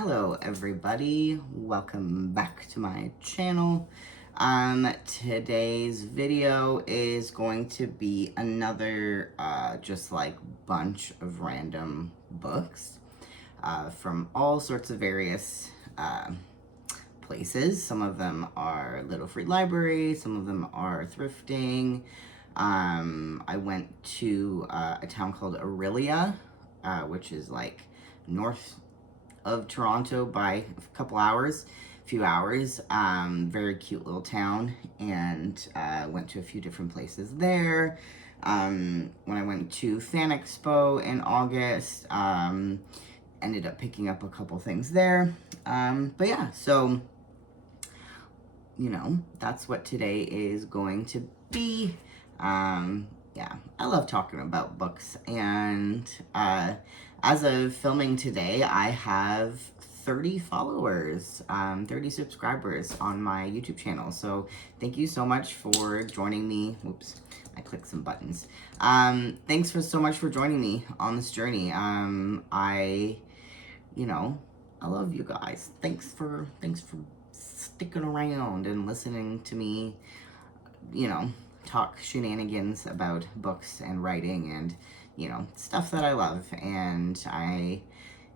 Hello everybody, welcome back to my channel. Today's video is going to be another just like bunch of random books from all sorts of various places. Some of them are little free libraries, some of them are thrifting. I went to a town called Orillia, which is like north of Toronto by a few hours. Very cute little town, and went to a few different places there. When I went to Fan Expo in August, ended up picking up a couple things there. But yeah, so, you know, that's what today is going to be. Yeah, I love talking about books, and as of filming today, I have 30 followers, 30 subscribers on my YouTube channel. So thank you so much for joining me. Whoops, I clicked some buttons. Thanks so much for joining me on this journey. I love you guys. Thanks for sticking around and listening to me, talk shenanigans about books and writing and, stuff that I love. And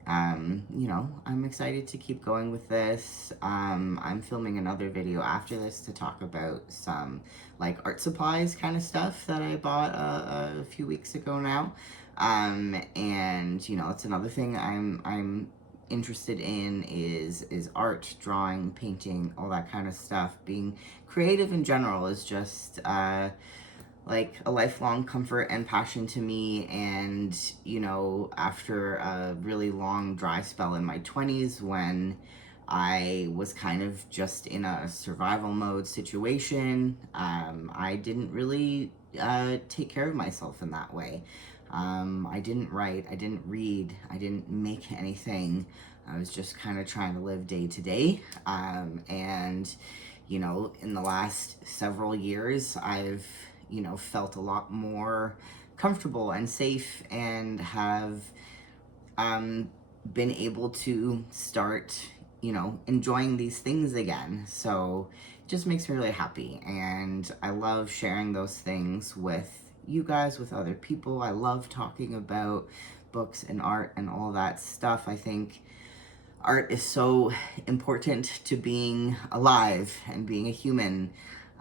I'm excited to keep going with this. I'm filming another video after this to talk about some like art supplies kind of stuff that I bought a few weeks ago now. And, that's another thing I'm interested in is art, drawing, painting, all that kind of stuff. Being creative in general is just like a lifelong comfort and passion to me. And after a really long dry spell in my 20s when I was kind of just in a survival mode situation, I didn't really take care of myself in that way. I didn't write, I didn't read, I didn't make anything. I was just kind of trying to live day to day. And, in the last several years, I've, felt a lot more comfortable and safe and have been able to start, enjoying these things again. So it just makes me really happy. And I love sharing those things with you guys, with other people. I love talking about books and art and all that stuff. I think art is so important to being alive and being a human,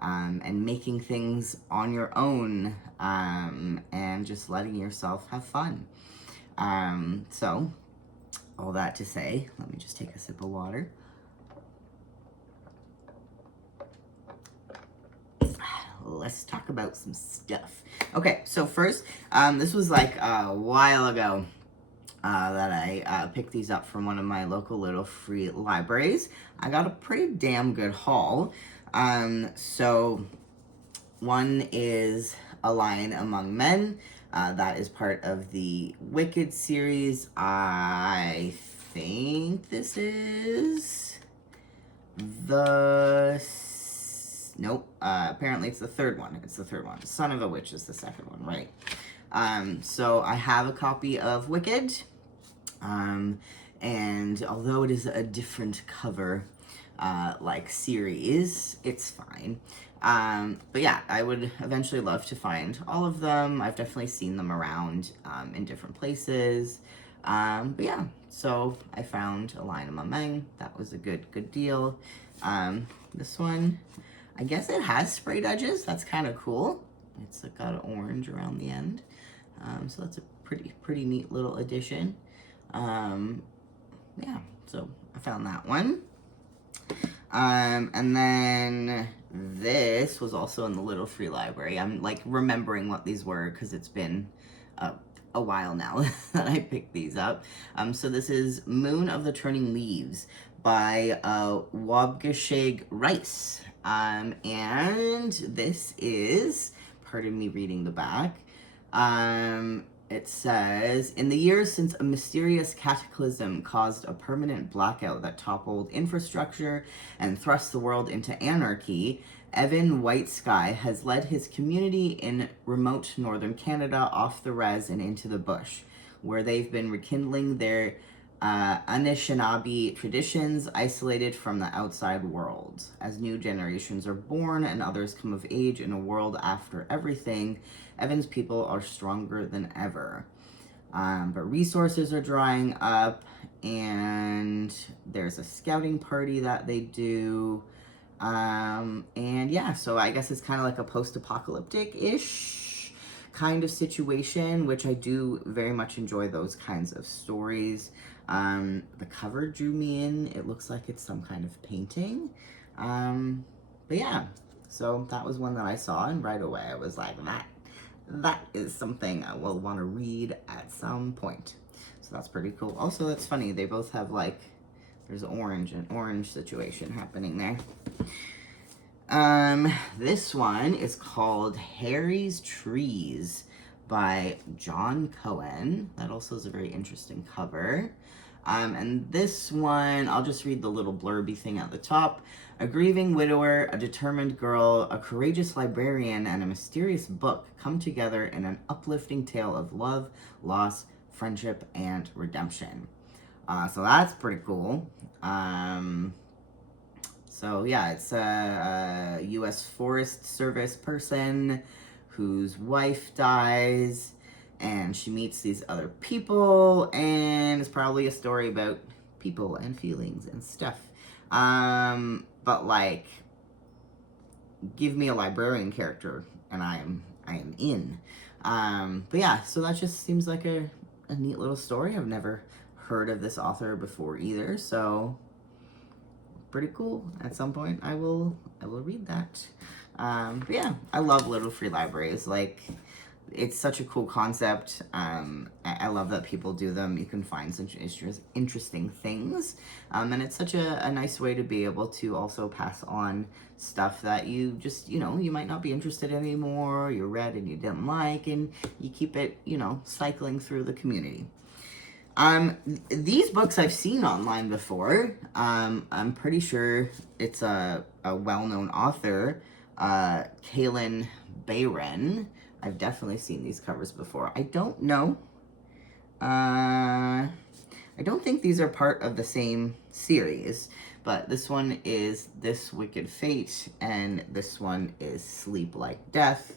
and making things on your own, and just letting yourself have fun. So all that to say, let me just take a sip of water. Let's talk about some stuff. Okay, so first, this was like a while ago that I picked these up from one of my local little free libraries. I got a pretty damn good haul. So one is A Lion Among Men. That is part of the Wicked series. I think this is nope, apparently it's the third one. It's the third one. Son of a Witch is the second one, right? So I have a copy of Wicked, and although it is a different cover, like series, it's fine. But yeah, I would eventually love to find all of them. I've definitely seen them around, in different places. But yeah, so I found A Lion Among Men. That was a good deal. This one, I guess it has sprayed edges. That's kind of cool. It's got an orange around the end. So that's a pretty neat little addition. Yeah, so I found that one. And then this was also in the little free library. I'm like remembering what these were because it's been a while now that I picked these up. So this is Moon of the Turning Leaves by Wabgashig Rice. And this is, pardon me reading the back, it says, in the years since a mysterious cataclysm caused a permanent blackout that toppled infrastructure and thrust the world into anarchy, Evan Whitesky has led his community in remote northern Canada off the res and into the bush, where they've been rekindling their Anishinaabe traditions isolated from the outside world. As new generations are born and others come of age in a world after everything, Evan's people are stronger than ever. But resources are drying up, and there's a scouting party that they do. And yeah, so I guess it's kind of like a post-apocalyptic-ish kind of situation, which I do very much enjoy those kinds of stories. The cover drew me in. It looks like it's some kind of painting. But yeah, so that was one that I saw, and right away I was like, that is something I will want to read at some point. So that's pretty cool. Also, that's funny. They both have like, there's an orange situation happening there. This one is called Harry's Trees by John Cohen. That also is a very interesting cover. And this one, I'll just read the little blurby thing at the top. A grieving widower, a determined girl, a courageous librarian, and a mysterious book come together in an uplifting tale of love, loss, friendship, and redemption. So that's pretty cool. So yeah, it's a U.S. Forest Service person whose wife dies, and she meets these other people, and it's probably a story about people and feelings and stuff. But like, give me a librarian character, and I am in. But yeah, so that just seems like a neat little story. I've never heard of this author before either, so pretty cool. At some point, I will read that. But yeah, I love little free libraries. Like, it's such a cool concept. I love that people do them. You can find such interesting things. And it's such a nice way to be able to also pass on stuff that you just, you might not be interested in anymore, you read and you didn't like, and you keep it, cycling through the community. These books I've seen online before. I'm pretty sure it's a well-known author, Kaylin Bayren. I've definitely seen these covers before. I don't know. I don't think these are part of the same series, but this one is This Wicked Fate, and this one is Sleep Like Death.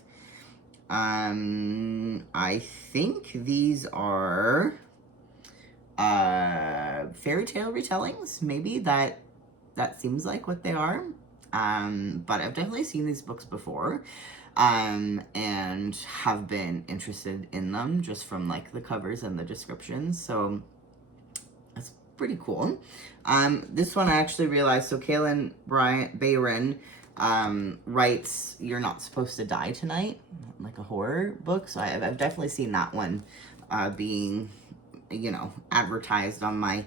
I think these are fairy tale retellings. Maybe that seems like what they are. But I've definitely seen these books before. And have been interested in them just from like the covers and the descriptions. So that's pretty cool. This one I actually realized, so Kaylin Bayren writes You're Not Supposed to Die Tonight, like a horror book. So I've definitely seen that one being, advertised on my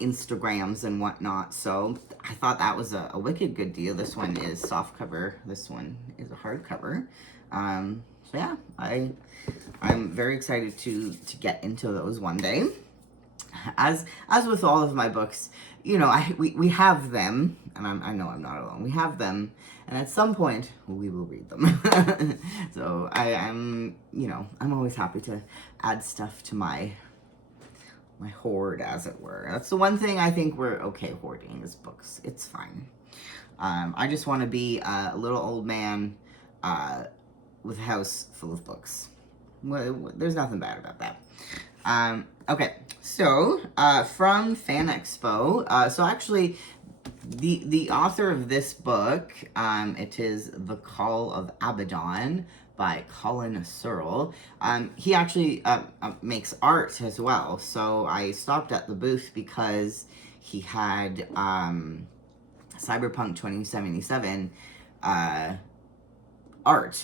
Instagrams and whatnot. So I thought that was a wicked good deal. This one is soft cover. This one is a hardcover. So yeah, I'm very excited to get into those one day. As with all of my books, we have them, and I know I'm not alone. We have them, and at some point we will read them. So I'm always happy to add stuff to my hoard, as it were. That's the one thing I think we're okay hoarding is books. It's fine. I just want to be a little old man with a house full of books. Well, there's nothing bad about that. Okay, so from Fan Expo. So actually, the author of this book, it is The Call of Abaddon by Colin Searle. He actually makes art as well. So I stopped at the booth because he had Cyberpunk 2077 art.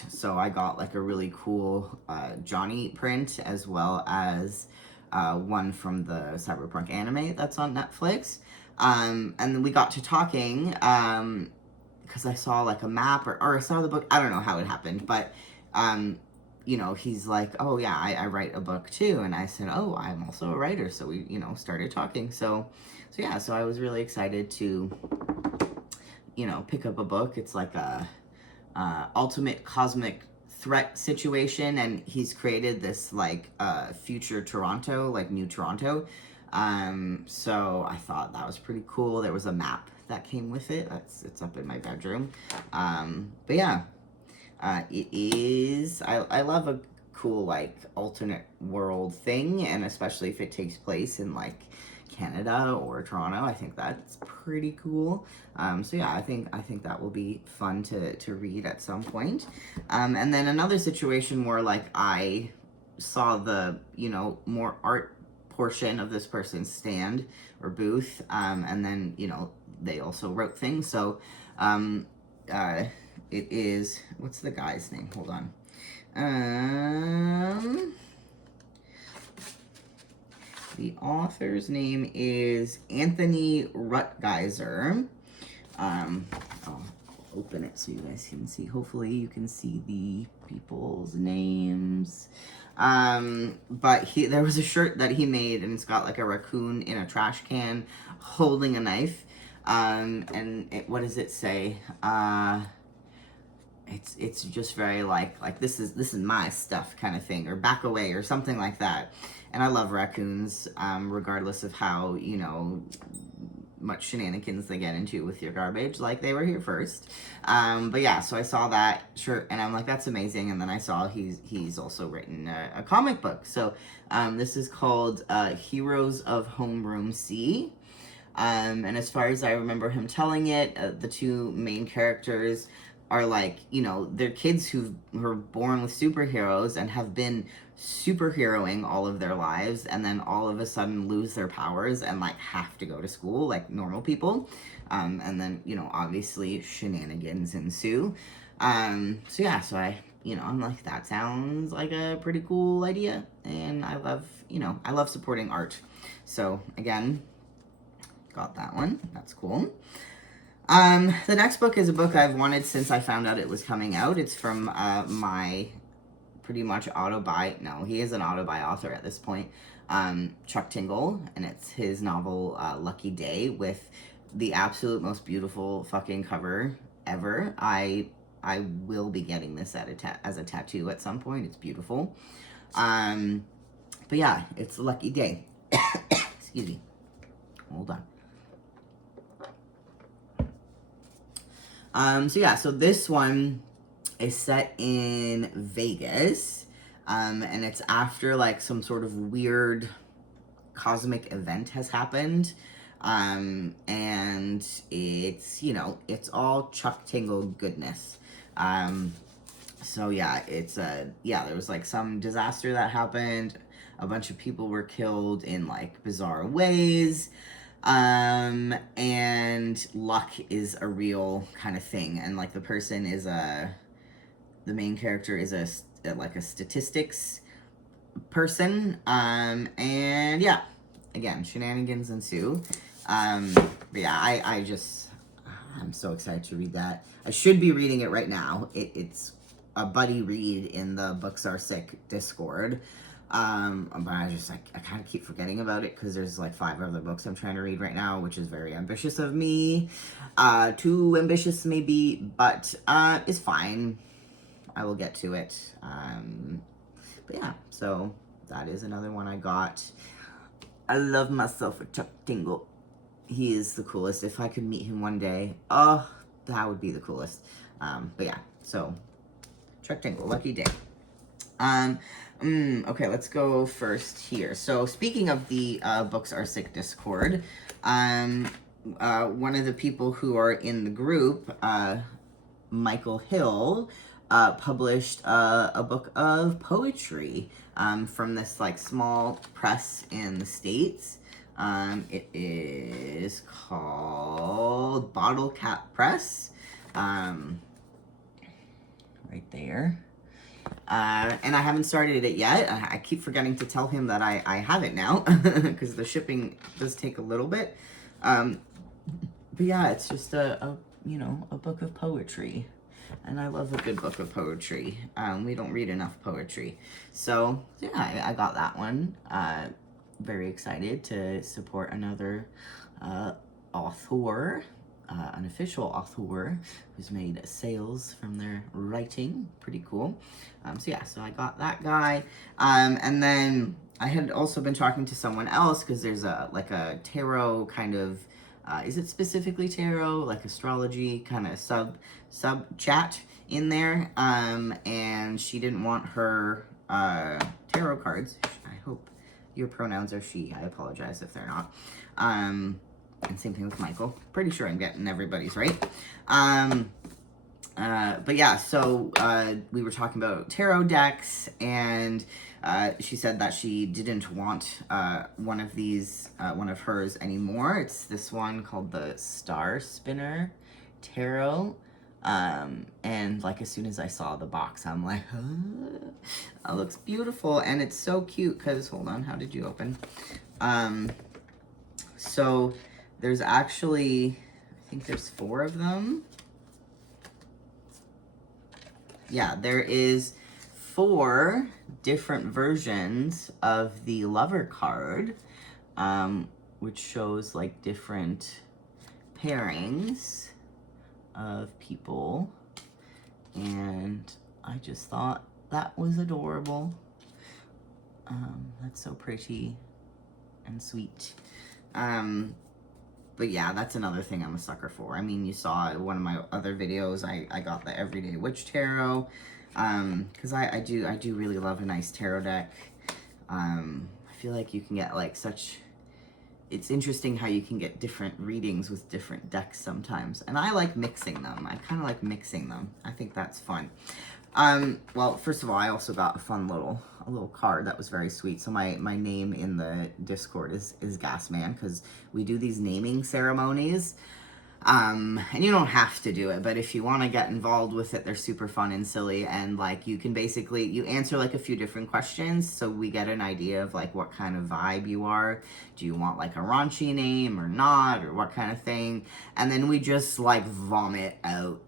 So I got like a really cool Johnny print, as well as one from the Cyberpunk anime that's on Netflix. And then we got to talking because I saw like a map or I saw the book. I don't know how it happened, but he's like, oh yeah, I write a book too. And I said, oh, I'm also a writer. So we, started talking. So yeah, so I was really excited to, pick up a book. It's like a ultimate cosmic threat situation. And he's created this like future Toronto, like new Toronto. So I thought that was pretty cool. There was a map that came with it. It's up in my bedroom. But yeah, it is. I love a cool like alternate world thing, and especially if it takes place in like Canada or Toronto. I think that's pretty cool. So yeah, I think that will be fun to read at some point. And then another situation where like I saw the more art portion of this person's stand or booth, and then they also wrote things. So it is, what's the guy's name? Hold on. The author's name is Anthony Rutgeiser. I'll open it so you guys can see. Hopefully you can see the people's names. But there was a shirt that he made, and it's got like a raccoon in a trash can holding a knife. And what does it say? It's just very like this is my stuff kind of thing, or back away or something like that. And I love raccoons, regardless of how much shenanigans they get into with your garbage. Like, they were here first. But yeah, so I saw that shirt and I'm like, that's amazing. And then I saw he's also written a comic book. So this is called Heroes of Homeroom C. And as far as I remember him telling it, the two main characters are like, they're kids who were born with superheroes and have been superheroing all of their lives, and then all of a sudden lose their powers and like have to go to school like normal people. And then, obviously shenanigans ensue. So yeah, so I'm like, that sounds like a pretty cool idea. And I love supporting art. So again, got that one. That's cool. The next book is a book I've wanted since I found out it was coming out. It's from my pretty much no, he is an auto-buy author at this point, Chuck Tingle, and it's his novel Lucky Day, with the absolute most beautiful fucking cover ever. I will be getting this as a tattoo at some point. It's beautiful. But yeah, it's Lucky Day. Excuse me. Hold on. So this one is set in Vegas, and it's after like some sort of weird cosmic event has happened, and it's all Chuck Tingle goodness. So yeah, there was like some disaster that happened. A bunch of people were killed in like bizarre ways. And luck is a real kind of thing, and like the main character is a statistics person, and yeah, again, shenanigans ensue. But yeah, I'm so excited to read that. I should be reading it right now. It's a buddy read in the Books Are Sick Discord. But I kind of keep forgetting about it because there's like 5 other books I'm trying to read right now, which is very ambitious of me. Too ambitious maybe, but it's fine. I will get to it. But yeah, so that is another one I got. I love myself a Chuck Tingle. He is the coolest. If I could meet him one day, oh, that would be the coolest. But yeah, so Chuck Tingle, Lucky Day. Okay, let's go first here. So speaking of the Books Are Sick Discord, one of the people who are in the group, Michael Hill, published a book of poetry from this like small press in the States. It is called Bottle Cap Press. Right there. And I haven't started it yet. I keep forgetting to tell him that I have it now, because the shipping does take a little bit. But yeah, it's just a book of poetry. And I love a good book of poetry. We don't read enough poetry. So yeah, I got that one. Very excited to support another author. An official author who's made sales from their writing. Pretty cool. So I got that guy. And then I had also been talking to someone else because there's like a tarot kind of, is it specifically tarot, like astrology kind of sub chat in there, and she didn't want her tarot cards. I hope your pronouns are she. I apologize if they're not. And same thing with Michael. Pretty sure I'm getting everybody's right. But yeah, so we were talking about tarot decks, and she said that she didn't want one of these, one of hers anymore. It's this one called the Star Spinner Tarot. And like as soon as I saw the box, I'm like, that looks beautiful, and it's so cute because, hold on, how did you open? So there's actually, I think there's 4 of them. Yeah, there is 4 different versions of the lover card, which shows like different pairings of people, and I just thought that was adorable. That's so pretty and sweet. But yeah, that's another thing I'm a sucker for. I mean, you saw one of my other videos, I got the Everyday Witch Tarot, because I do really love a nice tarot deck. I feel like you can get like such, it's interesting how you can get different readings with different decks sometimes, and I like mixing them. I kind of like mixing them. I think that's fun. Well, first of all, I also got a fun little card that was very sweet. So my name in the Discord is Gasman, because we do these naming ceremonies. And you don't have to do it, but if you want to get involved with it, they're super fun and silly, and like you can basically, you answer like a few different questions, so we get an idea of like what kind of vibe you are. Do you want like a raunchy name or not, or what kind of thing? And then we just like vomit out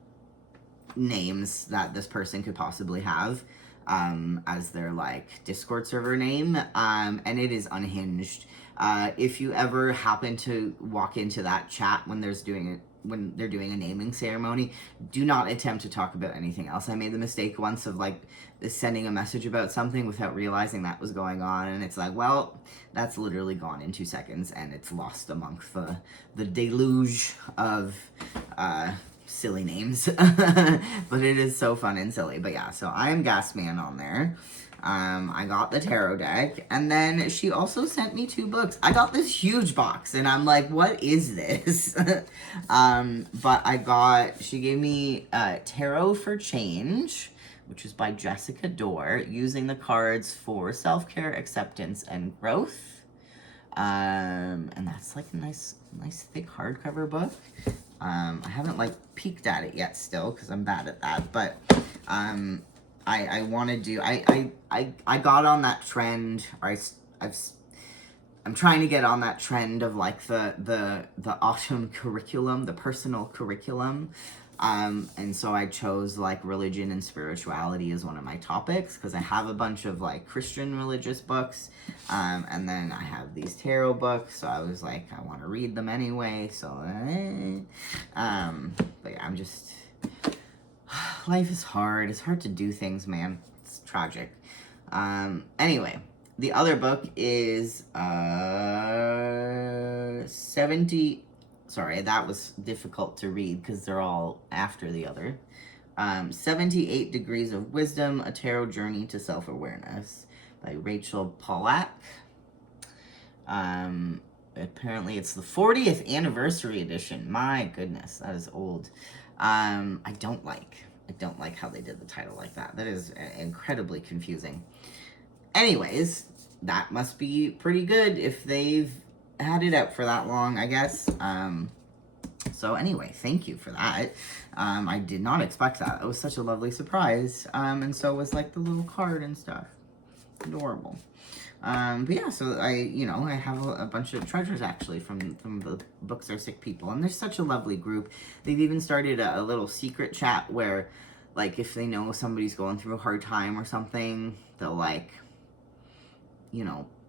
names that this person could possibly have as their like Discord server name, and it is unhinged. If you ever happen to walk into that chat when they're doing a naming ceremony, do not attempt to talk about anything else. I made the mistake once of like sending a message about something without realizing that was going on, and it's like, well, that's literally gone in 2 seconds, and it's lost amongst the deluge of silly names. But it is so fun and silly. But yeah, so I am Gasman on there. I got the tarot deck, and then she also sent me 2 books. I got this huge box, and I'm like, what is this? But she gave me Tarot for Change, which is by Jessica Dorr, using the cards for self-care, acceptance, and growth. And that's like a nice thick hardcover book. I haven't like peeked at it yet still, because I'm bad at that, but I want to do, I got on that trend, or I'm trying to get on that trend of like the autumn curriculum, the personal curriculum. And so I chose like religion and spirituality as one of my topics, because I have a bunch of like Christian religious books, and then I have these tarot books, so I was like, I want to read them anyway, so but yeah, I'm just, life is hard. It's hard to do things, man. It's tragic. Anyway, the other book is 70. Sorry, that was difficult to read because they're all after the other. 78 Degrees of Wisdom, A Tarot Journey to Self-Awareness by Rachel Pollack. Apparently it's the 40th anniversary edition. My goodness, that is old. I don't like how they did the title like that. That is incredibly confusing. Anyways, that must be pretty good if they've had it out for that long, I guess. So anyway, thank you for that. I did not expect that. It was such a lovely surprise. And so was like the little card and stuff. Adorable. But yeah, so I have a bunch of treasures actually from the Books Are Sick people, and they're such a lovely group. They've even started a little secret chat where, like, if they know somebody's going through a hard time or something, they'll like,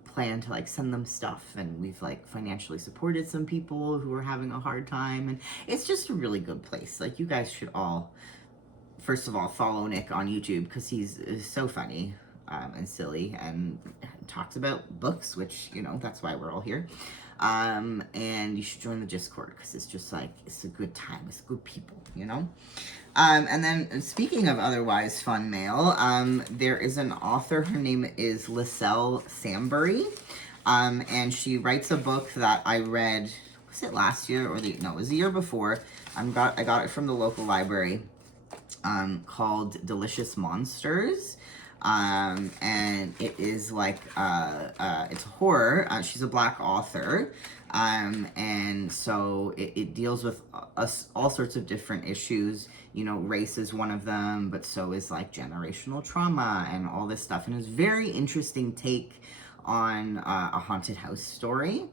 plan to like send them stuff, and we've like financially supported some people who are having a hard time, and it's just a really good place. Like, you guys should all, first of all, follow Nick on YouTube because he's so funny. and silly and talks about books, which, you know, that's why we're all here. And you should join the Discord because it's just like, it's a good time. It's good people, you know? And then speaking of otherwise fun mail, there is an author. Her name is Lyselle Sambury. And she writes a book that I read, was it last year or no, it was the year before. I got it from the local library, called Delicious Monsters. And it is like, it's horror. She's a Black author. And so it deals with all sorts of different issues. You know, race is one of them, but so is like generational trauma and all this stuff. And it's very interesting take on a haunted house story.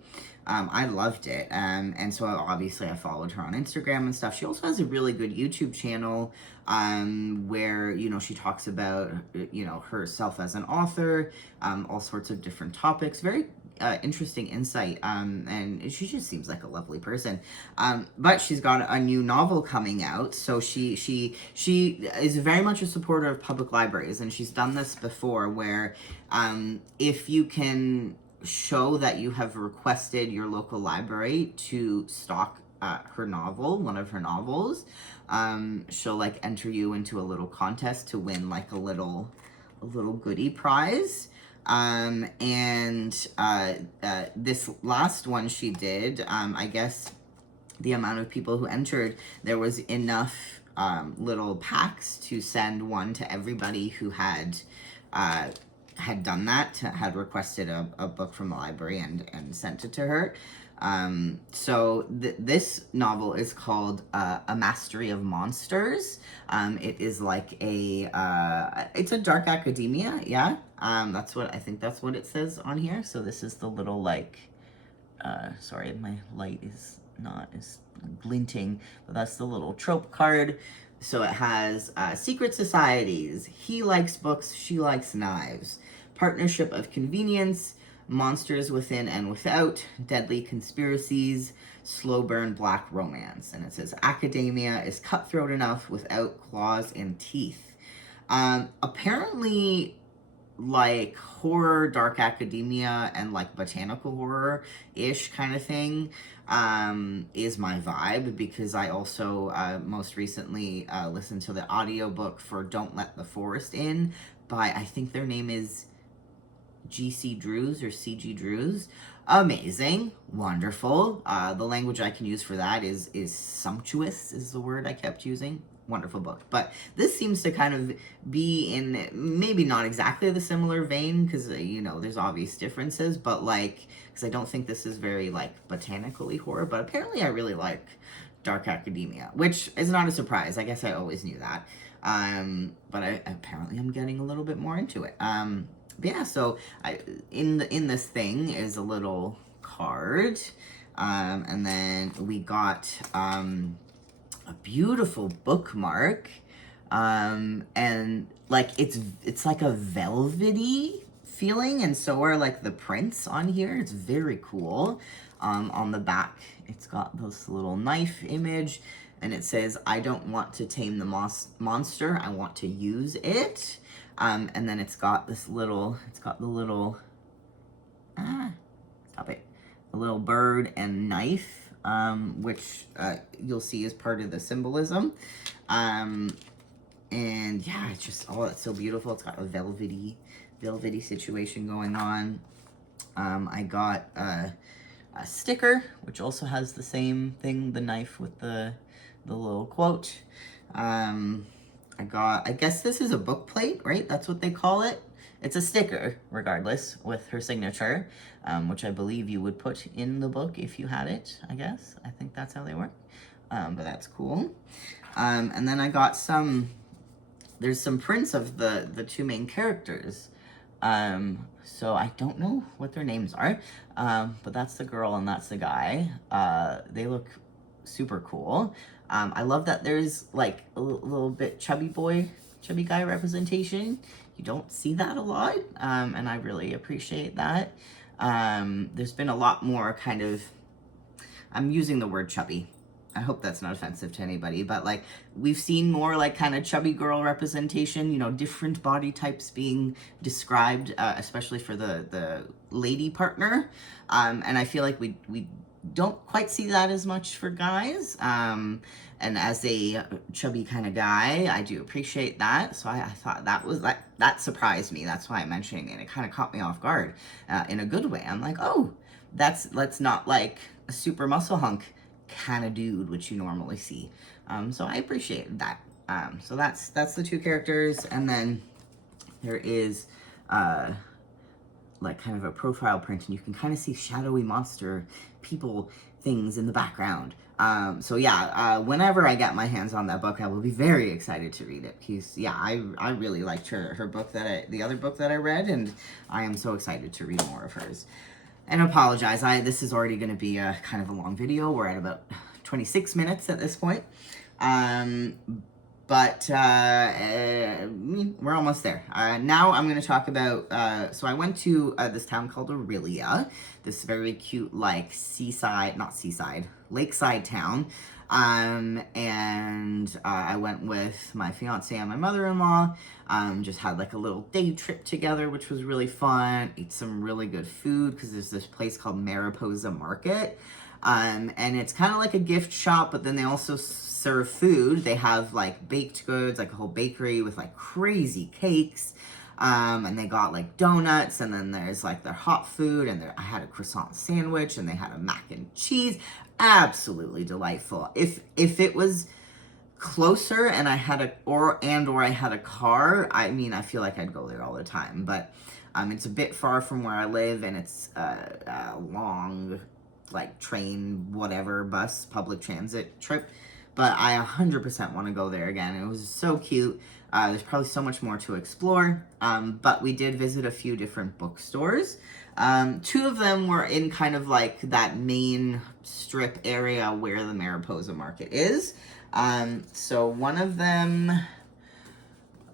I loved it. And so obviously I followed her on Instagram and stuff. She also has a really good YouTube channel, where, you know, she talks about, you know, herself as an author, all sorts of different topics. Very interesting insight. And she just seems like a lovely person. But she's got a new novel coming out. So she is very much a supporter of public libraries, and she's done this before where, if you can show that you have requested your local library to stock her novel, one of her novels, she'll like enter you into a little contest to win like a little goodie prize. This last one she did, I guess the amount of people who entered, there was enough little packs to send one to everybody who had done that, had requested a book from the library and sent it to her. So this novel is called A Mastery of Monsters. It is like it's a dark academia, yeah. That's what it says on here. So this is the little like, sorry, my light is not as glinting, but that's the little trope card. So it has secret societies, he likes books, she likes knives, partnership of convenience, monsters within and without, deadly conspiracies, slow burn black romance. And it says academia is cutthroat enough without claws and teeth. Apparently, like horror, dark academia, and like botanical horror-ish kind of thing is my vibe, because I also most recently listened to the audiobook for Don't Let the Forest In by, I think their name is G.C. Drews or C.G. Drews. Amazing, wonderful. The language I can use for that is sumptuous is the word I kept using. Wonderful book. But this seems to kind of be in maybe not exactly the similar vein, because, you know, there's obvious differences, but like, because I don't think this is very like botanically horror, but apparently I really like dark academia, which is not a surprise. I guess I always knew that. But apparently I'm getting a little bit more into it. But yeah, so in this thing is a little card, and then we got a beautiful bookmark, and like it's like a velvety feeling, and so are like the prints on here. It's very cool. On the back, it's got this little knife image, and it says, "I don't want to tame the monster. I want to use it." And then it's got the little, stop it, a little bird and knife, which you'll see is part of the symbolism. And yeah, it's just, oh, it's so beautiful. It's got a velvety situation going on. I got a sticker, which also has the same thing, the knife with the little quote. I guess this is a book plate, right? That's what they call it. It's a sticker, regardless, with her signature, which I believe you would put in the book if you had it, I guess. I think that's how they work. But that's cool. And then I got there's some prints of the two main characters. So I don't know what their names are, but that's the girl and that's the guy. They look super cool. I love that there's like a little bit chubby guy representation. You don't see that a lot, and I really appreciate that. There's been a lot more kind of, I'm using the word chubby. I hope that's not offensive to anybody, but like we've seen more like kind of chubby girl representation, you know, different body types being described, especially for the lady partner. And I feel like we don't quite see that as much for guys. And as a chubby kind of guy, I do appreciate that. So I thought that surprised me. That's why I'm mentioning it. It kind of caught me off guard in a good way. I'm like, oh, that's not like a super muscle hunk kind of dude, which you normally see. So I appreciate that. So that's the two characters, and then there is like kind of a profile print, and you can kind of see shadowy monster people things in the background. So yeah, whenever I get my hands on that book, I will be very excited to read it. Because yeah, I really liked her book the other book that I read, and I am so excited to read more of hers. And apologize, this is already going to be a kind of a long video. We're at about 26 minutes at this point. But we're almost there. Now I'm going to talk about, so I went to this town called Orillia, this very cute, like, lakeside town. And I went with my fiance and my mother-in-law, just had like a little day trip together, which was really fun. Ate some really good food because there's this place called Mariposa Market. And it's kind of like a gift shop, but then they also serve food. They have like baked goods, like a whole bakery with like crazy cakes. And they got like donuts, and then there's like their hot food, and I had a croissant sandwich, and they had a mac and cheese. Absolutely delightful. If it was closer and I had or I had a car, I mean, I feel like I'd go there all the time. But it's a bit far from where I live, and it's a long, like train, whatever, bus, public transit trip. But I 100% want to go there again. It was so cute. There's probably so much more to explore. But we did visit a few different bookstores. Two of them were in kind of like that main strip area where the Mariposa Market is. So one of them,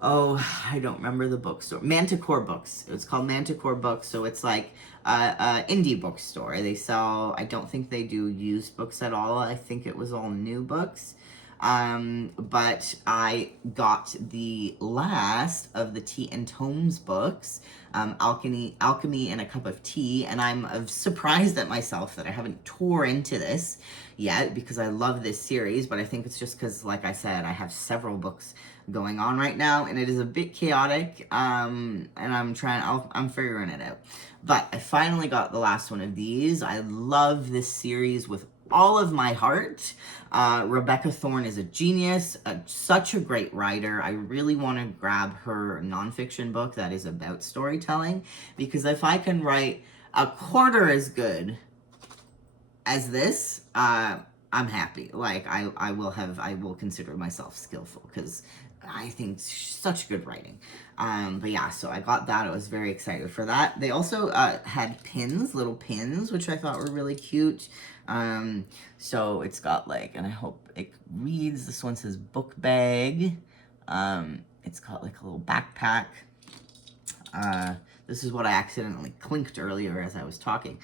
I don't remember the bookstore. Manticore Books. It's called Manticore Books. So it's like a indie bookstore. They sell, I don't think they do used books at all. I think it was all new books. But I got the last of the Tea and Tomes books, Alchemy and a Cup of Tea, and I'm surprised at myself that I haven't tore into this yet, because I love this series, but I think it's just because, like I said, I have several books going on right now, and it is a bit chaotic, and I'm figuring it out. But I finally got the last one of these. I love this series with all of my heart. Rebecca Thorne is a genius, such a great writer. I really want to grab her nonfiction book that is about storytelling, because if I can write a quarter as good as this, I'm happy. Like, I will consider myself skillful, because I think it's such good writing. But yeah, so I got that. I was very excited for that. They also had little pins, which I thought were really cute. So it's got like, and I hope it reads, this one says book bag. It's got like a little backpack. This is what I accidentally clinked earlier as I was talking.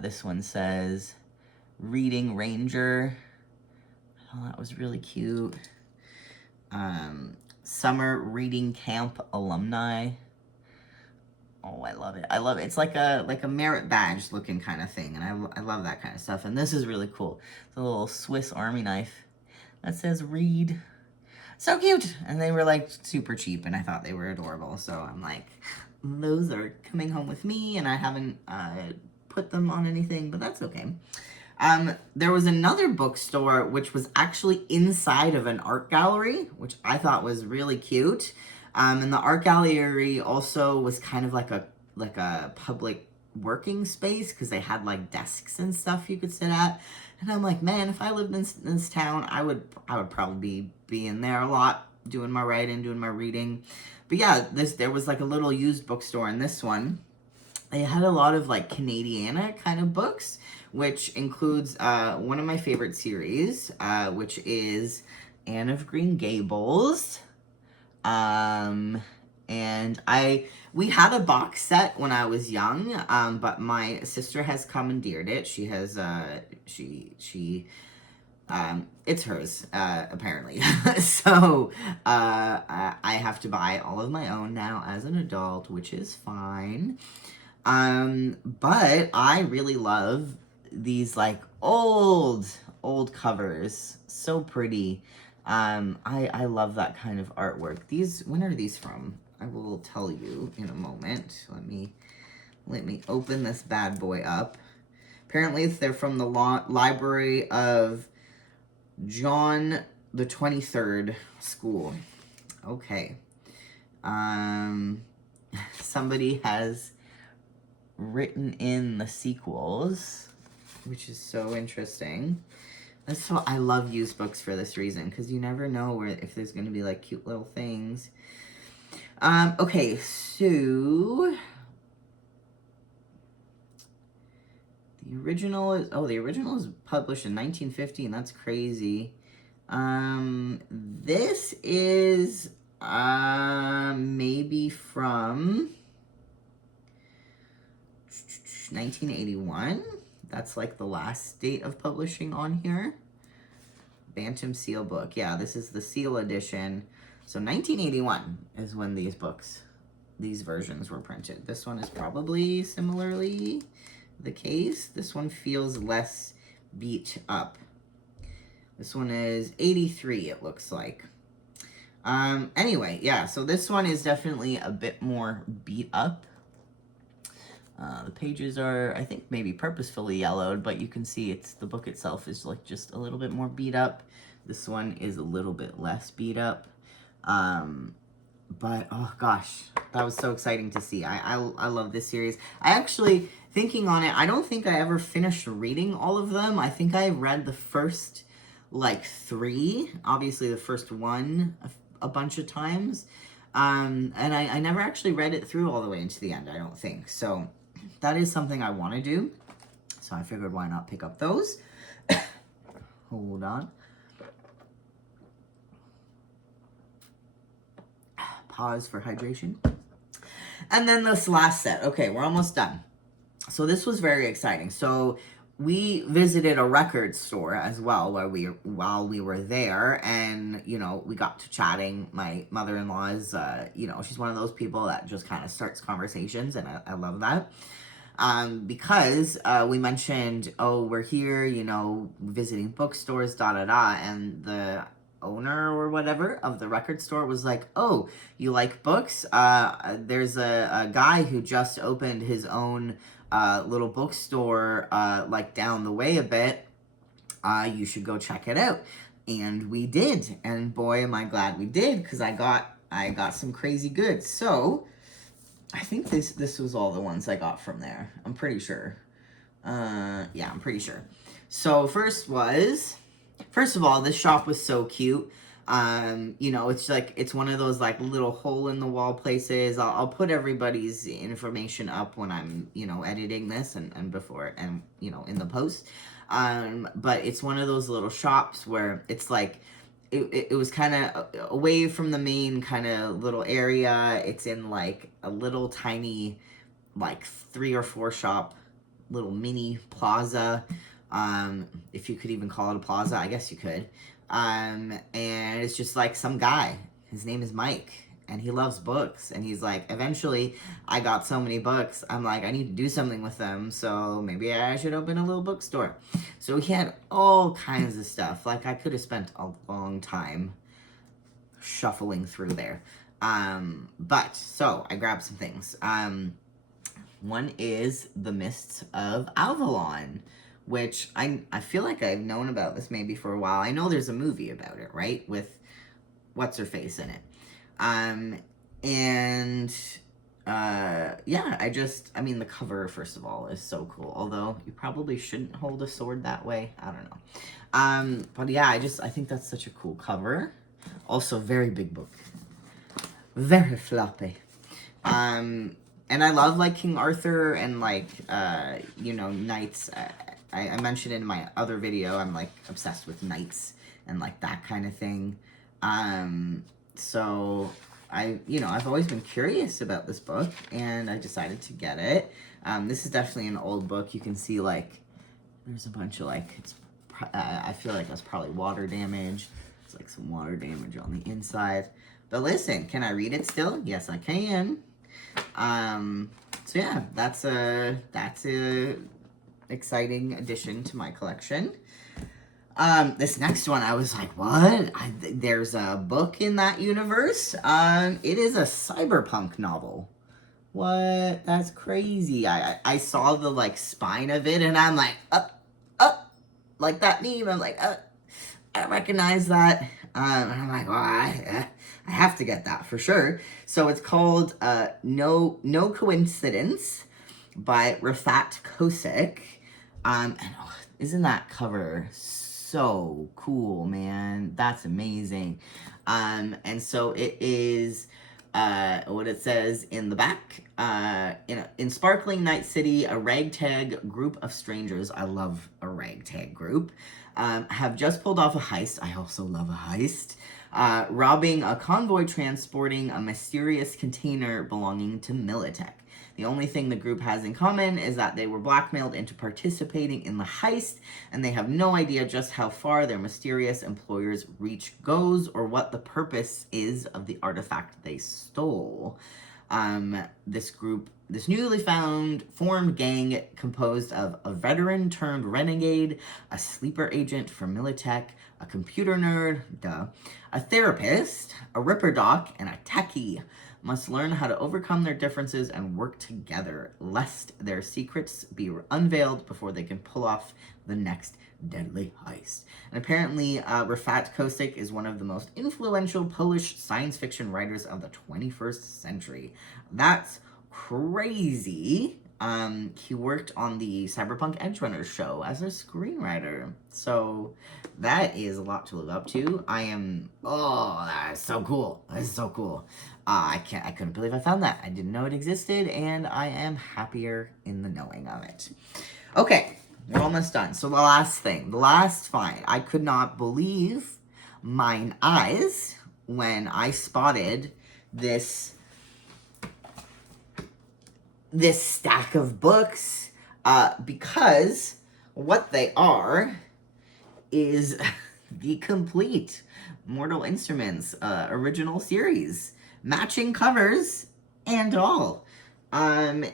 This one says Reading Ranger. Oh, that was really cute. Summer Reading Camp Alumni. Oh, I love it. I love it. It's like a merit badge looking kind of thing, and I love that kind of stuff. And this is really cool. It's a little Swiss Army knife that says read. So cute. And they were like super cheap, and I thought they were adorable. So I'm like, those are coming home with me, and I haven't put them on anything, but that's okay. There was another bookstore which was actually inside of an art gallery, which I thought was really cute. And the art gallery also was kind of like a public working space, because they had like desks and stuff you could sit at. And I'm like, man, if I lived in this town, I would probably be in there a lot, doing my writing, doing my reading. But yeah, there was like a little used bookstore in this one. They had a lot of like Canadiana kind of books, which includes one of my favorite series, which is Anne of Green Gables. And we had a box set when I was young, but my sister has commandeered it. She has, she It's hers, apparently. So, I have to buy all of my own now as an adult, which is fine. But I really love these, like, old covers. So pretty. I love that kind of artwork. When are these from? I will tell you in a moment. Let me open this bad boy up. Apparently, they're from the library of John the 23rd School. Okay. Somebody has written in the sequels, which is so interesting. I love used books for this reason, because you never know if there's going to be, like, cute little things. Okay, so the original is published in 1950, and that's crazy. This is maybe from 1981. That's like the last date of publishing on here. Bantam Seal book. Yeah, this is the Seal edition. So 1981 is when these versions were printed. This one is probably similarly the case. This one feels less beat up. This one is 83, it looks like. Anyway, yeah, so this one is definitely a bit more beat up. The pages are, I think, maybe purposefully yellowed, but you can see the book itself is like just a little bit more beat up. This one is a little bit less beat up. But, oh gosh, that was so exciting to see. I love this series. I actually, thinking on it, I don't think I ever finished reading all of them. I think I read the first, like, 3. Obviously, the first one a bunch of times. And I never actually read it through all the way into the end, I don't think. So that is something I want to do. So I figured, why not pick up those? Hold on. Pause for hydration. And then this last set. Okay, we're almost done. So this was very exciting. So we visited a record store as well while we were there, and you know, we got to chatting. My mother-in-law is you know, she's one of those people that just kind of starts conversations, and I love that. Because we mentioned, oh, we're here, you know, visiting bookstores, and the owner or whatever of the record store was like, oh, you like books? There's a guy who just opened his own little bookstore like down the way a bit. You should go check it out. And we did, and boy, am I glad we did, because I got some crazy goods. So I think this was all the ones I got from there. I'm pretty sure. Yeah, I'm pretty sure. So first of all, this shop was so cute. You know, it's one of those like little hole in the wall places. I'll put everybody's information up when I'm, you know, editing this and before, and you know, in the post. But it's one of those little shops where it's like, it was kind of away from the main kind of little area. It's in like a little tiny, like 3 or 4 shop little mini plaza. If you could even call it a plaza, I guess you could. And it's just like some guy. His name is Mike, and he loves books. And he's like, eventually, I got so many books, I'm like, I need to do something with them, so maybe I should open a little bookstore. So he had all kinds of stuff. Like, I could have spent a long time shuffling through there. But, so, I grabbed some things. One is The Mists of Avalon, which I feel like I've known about this maybe for a while. I know there's a movie about it, right? With what's-her-face in it. Yeah, I mean, the cover, first of all, is so cool. Although, you probably shouldn't hold a sword that way. I don't know. But yeah, I think that's such a cool cover. Also, very big book. Very floppy. And I love, like, King Arthur and, like, you know, knights. I mentioned in my other video, I'm, like, obsessed with knights and, like, that kind of thing. So, I've always been curious about this book, and I decided to get it. This is definitely an old book. You can see, like, there's a bunch of, like, it's I feel like that's probably water damage. It's like some water damage on the inside. But listen, can I read it still? Yes, I can. So yeah, that's a exciting addition to my collection. This next one, I was like, what? There's a book in that universe. It is a cyberpunk novel. What? That's crazy. I saw the like spine of it, and I'm like, up, like that meme. I'm like, I recognize that. And I'm like, well, I have to get that for sure. So it's called No Coincidence by Rafat Kosik. And isn't that cover so cool, man? That's amazing. And so it is what it says in the back. In sparkling night city, a ragtag group of strangers, I love a ragtag group, have just pulled off a heist. I also love a heist. Robbing a convoy transporting a mysterious container belonging to Militech. The only thing the group has in common is that they were blackmailed into participating in the heist, and they have no idea just how far their mysterious employer's reach goes or what the purpose is of the artifact they stole. This newly formed gang composed of a veteran turned renegade, a sleeper agent for Militech, a computer nerd, a therapist, a ripper doc, and a techie must learn how to overcome their differences and work together, lest their secrets be unveiled before they can pull off the next deadly heist. And apparently, Rafat Kosik is one of the most influential Polish science fiction writers of the 21st century. That's crazy. He worked on the Cyberpunk Edgerunners show as a screenwriter. So that is a lot to live up to. That is so cool. That is so cool. I couldn't believe I found that. I didn't know it existed, and I am happier in the knowing of it. Okay, we're almost done. So the last find. I could not believe mine eyes when I spotted this stack of books, because what they are is the complete Mortal Instruments original series, matching covers and all. I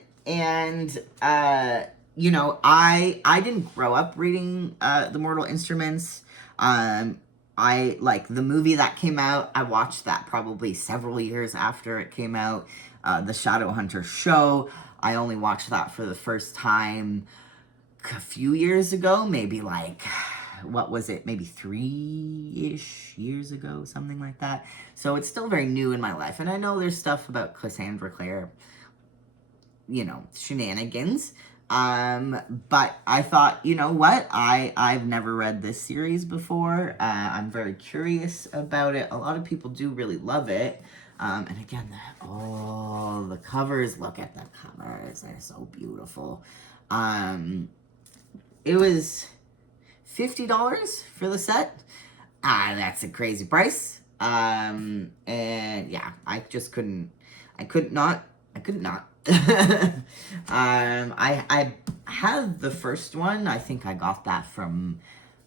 didn't grow up reading the Mortal Instruments. I like the movie that came out. I watched that probably several years after it came out. The Shadowhunter show, I only watched that for the first time a few years ago, maybe like, what was it, maybe 3-ish years ago, something like that. So it's still very new in my life, and I know there's stuff about Cassandra Clare, shenanigans, but I thought, you know what, I've never read this series before. I'm very curious about it. A lot of people do really love it. And again, the covers, look at the covers, they're so beautiful. It was $50 for the set. That's a crazy price. And yeah, I could not. I have the first one. I think I got that from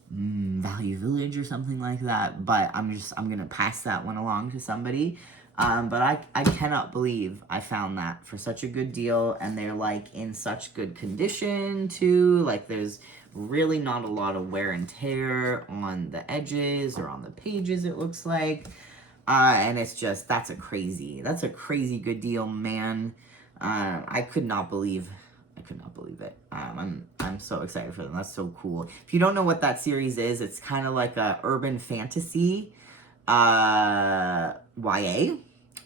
Value Village or something like that, but I'm gonna pass that one along to somebody. But I cannot believe I found that for such a good deal, and they're like in such good condition too. Like there's really not a lot of wear and tear on the edges or on the pages, it looks like. And it's just, that's a crazy good deal, man. I could not believe it. I'm so excited for them. That's so cool. If you don't know what that series is, it's kind of like a urban fantasy, YA.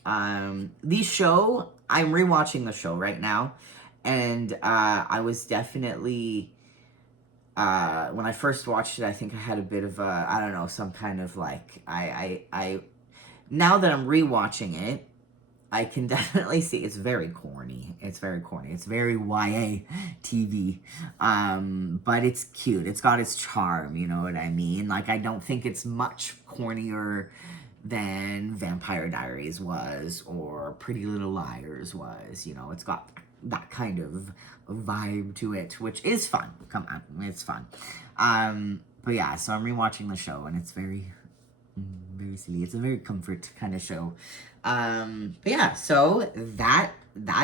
The show, I'm rewatching the show right now, and I was definitely, when I first watched it, I think I had a bit of a, I don't know, some kind of like, now that I'm rewatching it, I can definitely see it's very corny. It's very YA TV. But it's cute. It's got its charm, you know what I mean? Like, I don't think it's much cornier than Vampire Diaries was or Pretty Little Liars was. You know, it's got that kind of vibe to it, which is fun. Come on, it's fun. But yeah, so I'm rewatching the show, and it's very silly. It's a very comfort kind of show. But yeah, so that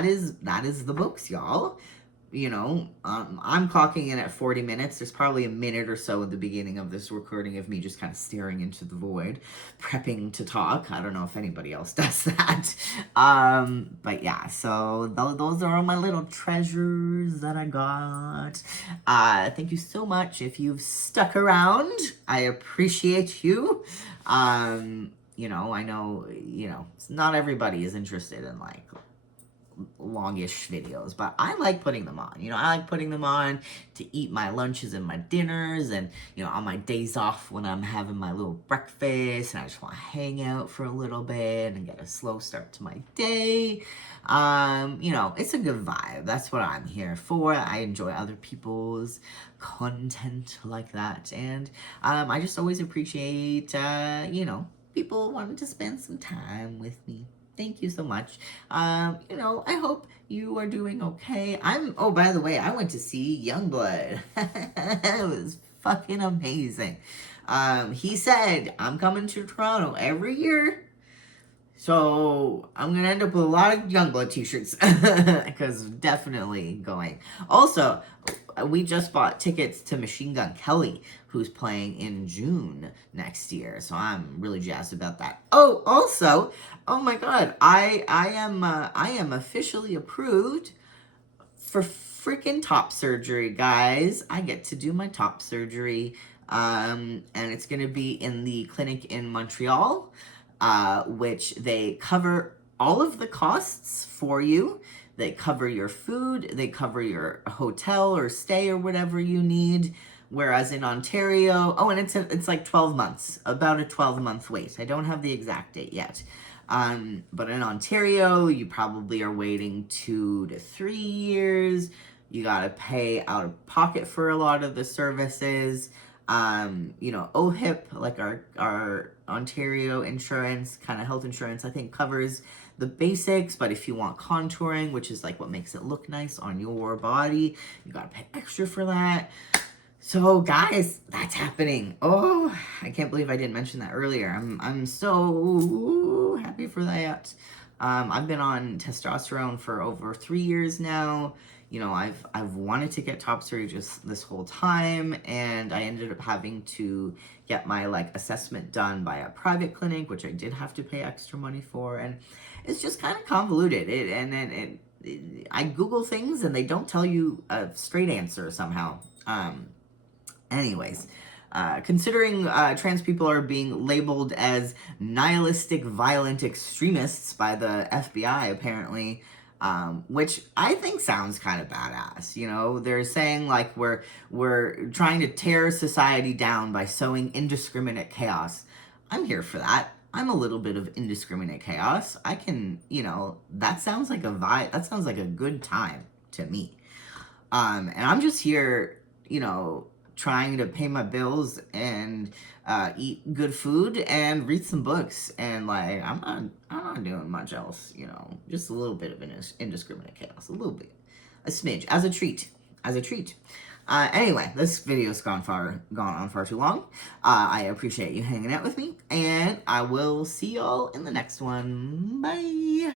is the books, y'all. I'm clocking in at 40 minutes. There's probably a minute or so at the beginning of this recording of me just kind of staring into the void, prepping to talk. I don't know if anybody else does that. But yeah, so those are all my little treasures that I got. Thank you so much if you've stuck around. I appreciate you. I know, not everybody is interested in like longish videos, but I like putting them on. I like putting them on to eat my lunches and my dinners, and on my days off when I'm having my little breakfast and I just want to hang out for a little bit and get a slow start to my day. It's a good vibe. That's what I'm here for. I enjoy other people's content like that, and I just always appreciate people wanting to spend some time with me. Thank you so much. I hope you are doing okay. Oh, by the way, I went to see Youngblood. It was fucking amazing. He said, I'm coming to Toronto every year. So, I'm gonna end up with a lot of Youngblood t-shirts. Because definitely going. Also, we just bought tickets to Machine Gun Kelly, who's playing in June next year. So I'm really jazzed about that. Oh, also, oh my god, I am officially approved for freaking top surgery, guys. I get to do my top surgery. And it's gonna be in the clinic in Montreal, which they cover all of the costs for you. They cover your food, they cover your hotel or stay or whatever you need. Whereas in Ontario, oh, and it's like 12 months, about a 12-month wait. I don't have the exact date yet. But in Ontario, you probably are waiting 2 to 3 years. You gotta pay out of pocket for a lot of the services. OHIP, like our Ontario insurance, kind of health insurance, I think covers the basics, but if you want contouring, which is like what makes it look nice on your body, you gotta pay extra for that. So guys, that's happening. Oh, I can't believe I didn't mention that earlier. I'm so happy for that. I've been on testosterone for over 3 years now. I've wanted to get top surgery just this whole time, and I ended up having to get my like assessment done by a private clinic, which I did have to pay extra money for, and it's just kind of convoluted. I Google things and they don't tell you a straight answer somehow. Anyways, considering trans people are being labeled as nihilistic, violent extremists by the FBI, apparently, which I think sounds kind of badass. They're saying like we're trying to tear society down by sowing indiscriminate chaos. I'm here for that. I'm a little bit of indiscriminate chaos. I can, that sounds like a vibe. That sounds like a good time to me. And I'm just here, trying to pay my bills and eat good food and read some books, and like I'm not doing much else, just a little bit of indiscriminate chaos, a little bit, a smidge, as a treat. Anyway, this video's gone on far too long. I appreciate you hanging out with me, and I will see y'all in the next one. Bye.